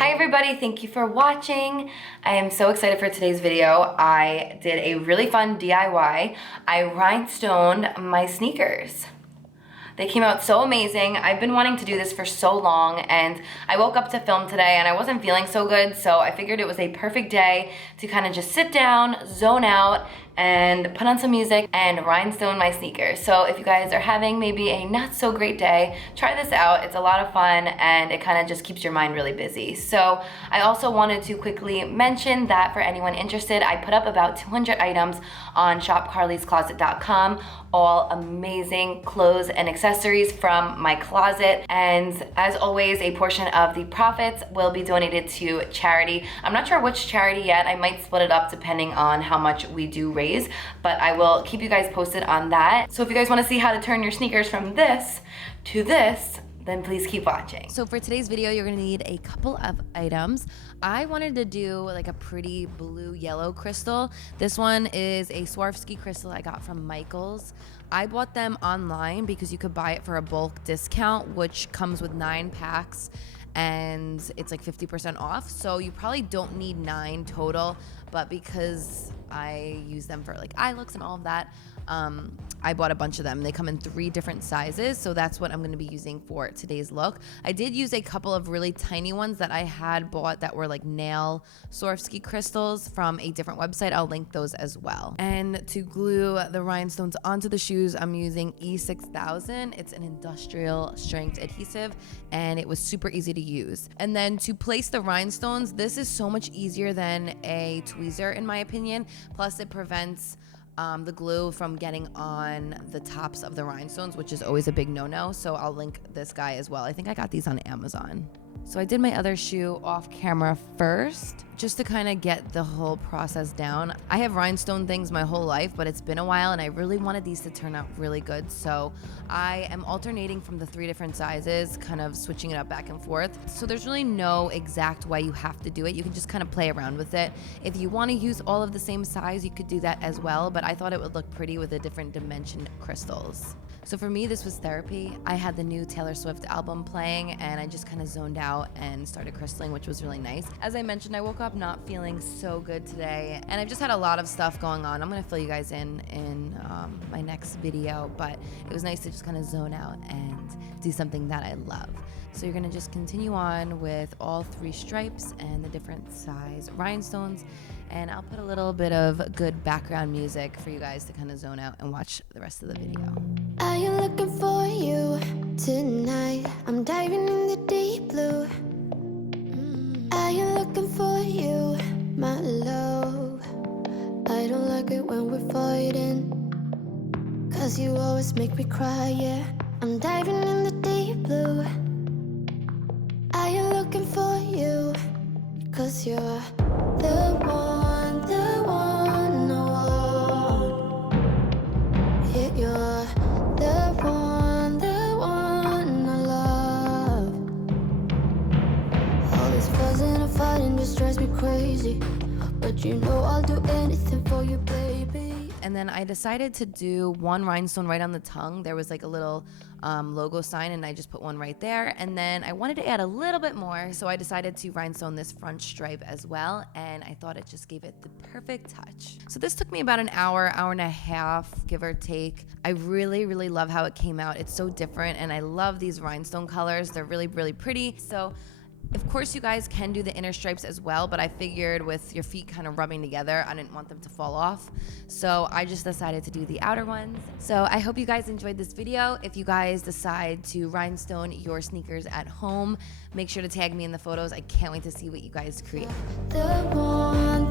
Hi everybody, thank you for watching. I am so excited for today's video. I did a really fun DIY. I rhinestoned my sneakers. They came out so amazing. I've been wanting to do this for so long, and I woke up to film today and I wasn't feeling so good, so I figured it was a perfect day to kind of just sit down, zone out, and put on some music and rhinestone my sneakers. So if you guys are having maybe a not so great day, try this out. It's a lot of fun and it kind of just keeps your mind really busy. So I also wanted to quickly mention that for anyone interested, I put up about 200 items on shopcarliscloset.com, all amazing clothes and accessories from my closet. And as always, a portion of the profits will be donated to charity. I'm not sure which charity yet. I might split it up depending on how much we do raise, but I will keep you guys posted on that. So if you guys want to see how to turn your sneakers from this to this, then please keep watching. So for today's video, you're gonna need a couple of items. I wanted to do like a pretty blue yellow crystal. This one is a Swarovski crystal I got from Michaels. I bought them online because you could buy it for a bulk discount, which comes with 9 packs and it's like 50% off. So you probably don't need 9 total, but because I use them for like eye looks and all of that, I bought a bunch of them. They come in 3 different sizes, so that's what I'm going to be using for today's look. I did use a couple of really tiny ones that I had bought that were like nail Swarovski crystals from a different website. I'll link those as well. And to glue the rhinestones onto the shoes, I'm using E6000. It's an industrial strength adhesive, and it was super easy to use. And then to place the rhinestones, this is so much easier than a tweezer in my opinion. Plus it prevents the glue from getting on the tops of the rhinestones, which is always a big no-no. So I'll link this guy as well. I think I got these on Amazon. So I did my other shoe off camera first, just to kind of get the whole process down. I have rhinestone things my whole life, but it's been a while and I really wanted these to turn out really good. So I am alternating from the 3 different sizes, kind of switching it up back and forth. So there's really no exact way you have to do it. You can just kind of play around with it. If you want to use all of the same size, you could do that as well, but I thought it would look pretty with the different dimension crystals. So for me, this was therapy. I had the new Taylor Swift album playing and I just kind of zoned out and started crystalling, which was really nice. As I mentioned, I woke up not feeling so good today and I've just had a lot of stuff going on. I'm gonna fill you guys in my next video, but it was nice to just kind of zone out and do something that I love. So you're gonna just continue on with all 3 stripes and the different size rhinestones, and I'll put a little bit of good background music for you guys to kind of zone out and watch the rest of the video. I am looking for you tonight. I'm diving in the deep blue. I am looking for you, my love. I don't like it when we're fighting, 'cause you always make me cry, yeah. I'm diving in the deep blue. I am looking for you, 'cause you're the one I want. Yeah, you're the one I love. All this fussing and fighting just drives me crazy, but you know I'll do anything for you, baby. And then I decided to do 1 rhinestone right on the tongue. There was like a little logo sign and I just put 1 right there. And then I wanted to add a little bit more, so I decided to rhinestone this front stripe as well. And I thought it just gave it the perfect touch. So this took me about an hour and a half, give or take. I really, really love how it came out. It's so different and I love these rhinestone colors. They're really, really pretty. So of course, you guys can do the inner stripes as well, but I figured with your feet kind of rubbing together, I didn't want them to fall off. So I just decided to do the outer ones. So I hope you guys enjoyed this video. If you guys decide to rhinestone your sneakers at home, make sure to tag me in the photos. I can't wait to see what you guys create. The one